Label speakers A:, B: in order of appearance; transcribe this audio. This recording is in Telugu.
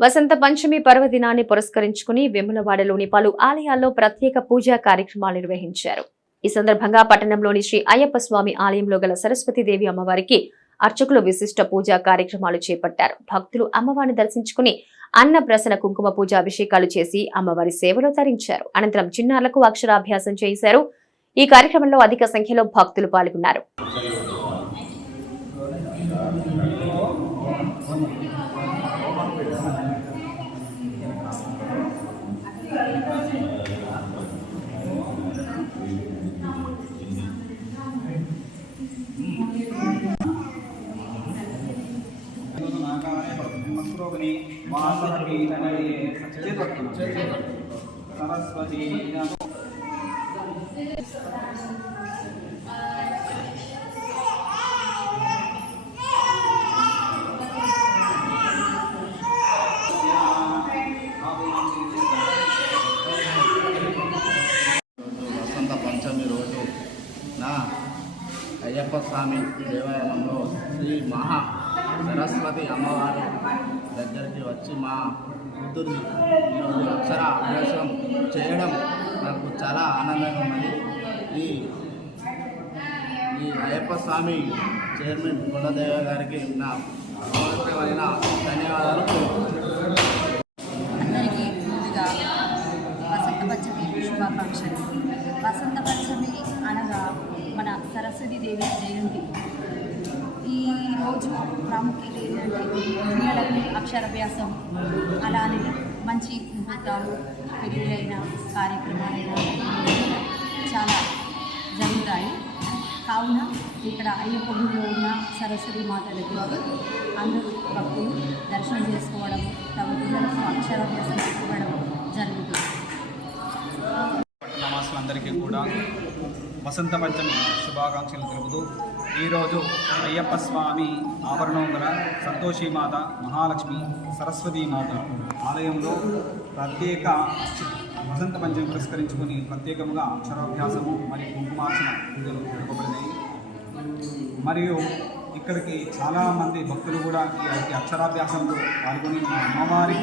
A: వసంత పంచమి పర్వదినాన్ని పురస్కరించుకుని వెములవాడలోని పలు ఆలయాల్లో ప్రత్యేక పూజా కార్యక్రమాలు నిర్వహించారు. ఈ సందర్భంగా పట్టణంలోని శ్రీ అయ్యప్ప స్వామి ఆలయంలో గల సరస్వతీదేవి అమ్మవారికి అర్చకులు విశిష్ట పూజా కార్యక్రమాలు చేపట్టారు. భక్తులు అమ్మవారిని దర్శించుకుని అన్న ప్రసన కుంకుమ పూజ అభిషేకాలు చేసి అమ్మవారి సేవలో తరించారు. అనంతరం చిన్నారులకు అక్షరాభ్యాసం చేశారు. ఈ కార్యక్రమంలో అధిక సంఖ్యలో భక్తులు పాల్గొన్నారు.
B: మస్రోగని వాసవతి ననయే సరస్వతి నమో
C: వసంత పంచమి రోజు నా అయ్యప్ప స్వామి దేవాలయంలో శ్రీ మహా సరస్వతి అమ్మవారి దగ్గరికి వచ్చి మా కూతుర్ని ఈరోజు అక్షర అభ్యాసం చేయడం నాకు చాలా ఆనందంగా ఉన్నది. ఈ ఈ అయ్యప్ప స్వామి చైర్మన్ కులదేవ గారికి నా అమూల్యమైన ధన్యవాదాలు.
D: అందరికీ ముందుగా వసంత పంచమి శుభాకాంక్షలు. వసంత పంచమి అనగా మన సరస్వతి దేవి జయంతి. ఈ రోజు ప్రాముఖ్యత ఏంటంటే పిల్లలకి అక్షరాభ్యాసం. అలానే మంచి ముహూర్తాలు పెళ్ళిళ్ళైన కార్యక్రమాలైన చాలా జరుగుతాయి. కావున ఇక్కడ అయ్యప్ప గుడిలో ఉన్న సరస్వతి మాత దగ్గరికి అందరూ భక్తులు దర్శనం చేసుకోవడం తమ పిల్లలకు అక్షరాభ్యాసం ఇవ్వడం జరుగుతుంది.
B: అందరికీ కూడా వసంత పంచమి శుభాకాంక్షలు తెలుపుతూ ఈరోజు అయ్యప్ప స్వామి ఆవరణం గల సంతోషిమాత మహాలక్ష్మి సరస్వతీ మాత ఆలయంలో ప్రత్యేక వసంత పంచమి పురస్కరించుకొని ప్రత్యేకంగా అక్షరాభ్యాసము మరియు కుంకుమార్చన పూజలు జరపబడినాయి మరియు ఇక్కడికి చాలామంది భక్తులు కూడా ఈ అక్షరాభ్యాసంలో పాల్గొని మా అమ్మవారి